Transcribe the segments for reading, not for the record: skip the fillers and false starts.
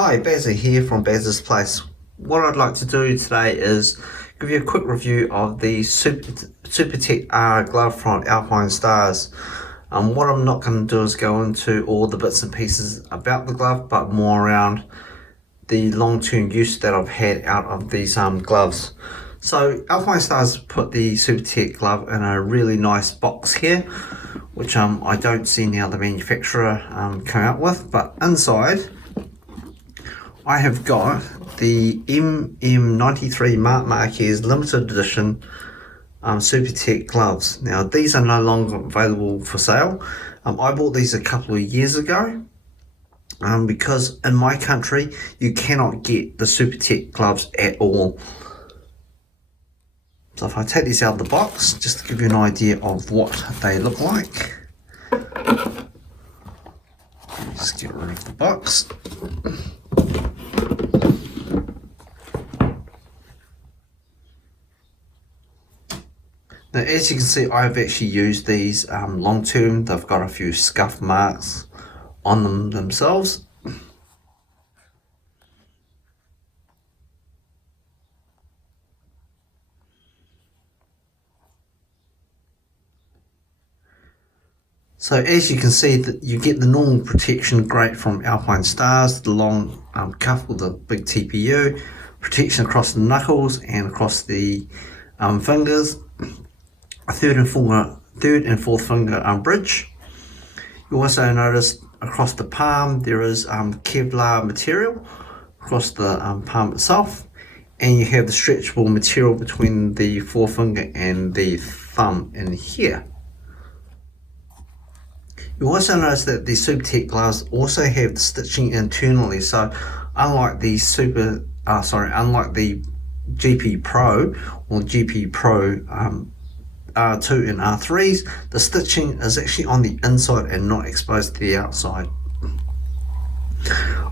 Hi, Bazza here from Bazza's Place. What I'd like to do today is give you a quick review of the Supertech R glove from Alpinestars. What I'm not going to do is go into all the bits and pieces about the glove, but more around the long-term use that I've had out of these gloves. So Alpinestars put the Supertech glove in a really nice box here, which I don't see any other manufacturer come out with, but inside I have got the MM93 Marc Marquez limited edition Supertech gloves. Now these are no longer available for sale. I bought these a couple of years ago because in my country you cannot get the Supertech gloves at all. So if I take these out of the box, just to give you an idea of what they look like. Just get rid of the box. Now, as you can see, I've actually used these long term. They've got a few scuff marks on them themselves. So as you can see, that you get the normal protection great from Alpinestars, the long cuff with the big TPU, protection across the knuckles and across the fingers, a third and fourth finger bridge. You also notice across the palm there is Kevlar material across the palm itself, and you have the stretchable material between the forefinger and the thumb in here. You also notice that the Supertech gloves also have the stitching internally, so unlike the GP Pro or GP Pro R2 and R3s, the stitching is actually on the inside and not exposed to the outside.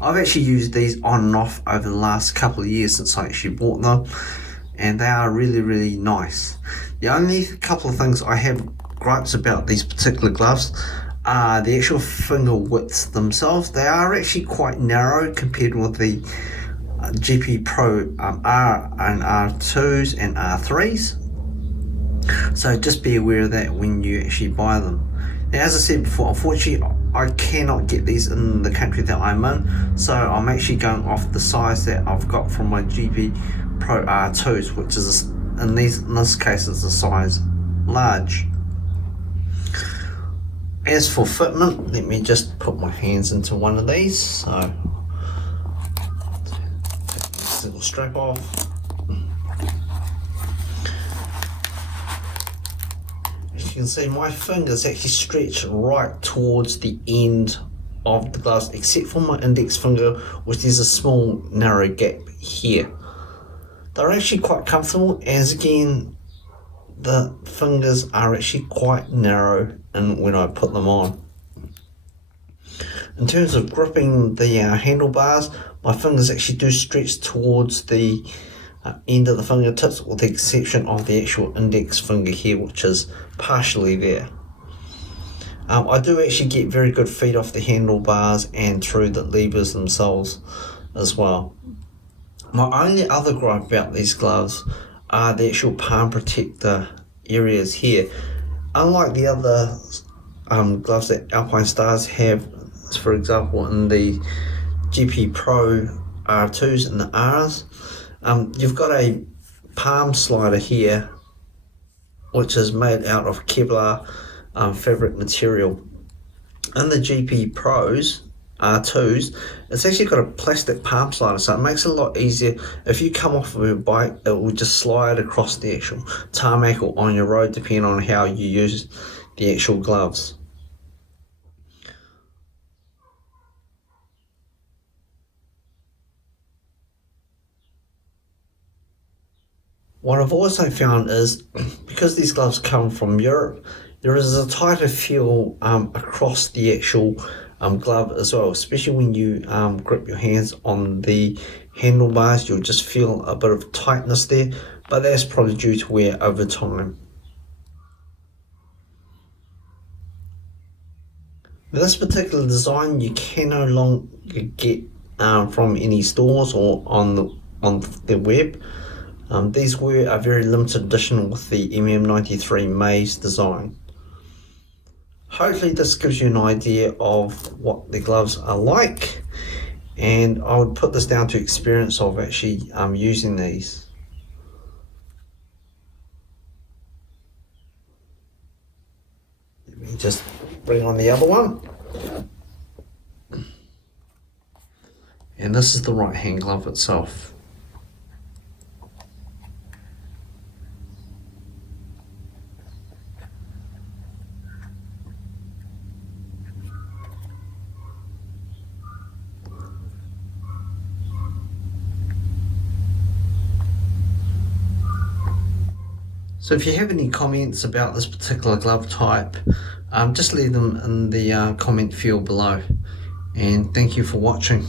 I've actually used these on and off over the last couple of years since I actually bought them, and they are really nice. The only couple of things I have gripes about these particular gloves are the actual finger widths themselves. They are actually quite narrow compared with the GP Pro R and R2s and R3s. So just be aware of that when you actually buy them. Now, as I said before, unfortunately I cannot get these in the country that I'm in, so I'm actually going off the size that I've got from my GP Pro R2s, which is in this case is a size large. As for fitment, let me just put my hands into one of these. So take this little strap off. As you can see, my fingers actually stretch right towards the end of the gloves, except for my index finger, which is a small narrow gap here. They're actually quite comfortable, as again the fingers are actually quite narrow and when I put them on. In terms of gripping the handlebars, my fingers actually do stretch towards the end of the fingertips, with the exception of the actual index finger here, which is partially there. I do actually get very good feed off the handlebars and through the levers themselves as well. My only other gripe about these gloves are the actual palm protector areas here. Unlike the other gloves that Alpinestars have, for example in the GP Pro R2s and the Rs, you've got a palm slider here which is made out of Kevlar fabric material. In the GP Pros R2s, it's actually got a plastic palm slider, so it makes it a lot easier. If you come off of a bike, it will just slide across the actual tarmac or on your road, depending on how you use the actual gloves. What I've also found is, because these gloves come from Europe, there is a tighter feel across the actual glove as well, especially when you grip your hands on the handlebars. You'll just feel a bit of tightness there, but that's probably due to wear over time. With this particular design, you can no longer get from any stores or on their web. These are very limited edition with the MM93 Maze design. Hopefully this gives you an idea of what the gloves are like, and I would put this down to experience of actually using these. Let me just bring on the other one. And this is the right hand glove itself. So if you have any comments about this particular glove type, just leave them in the comment field below. And thank you for watching.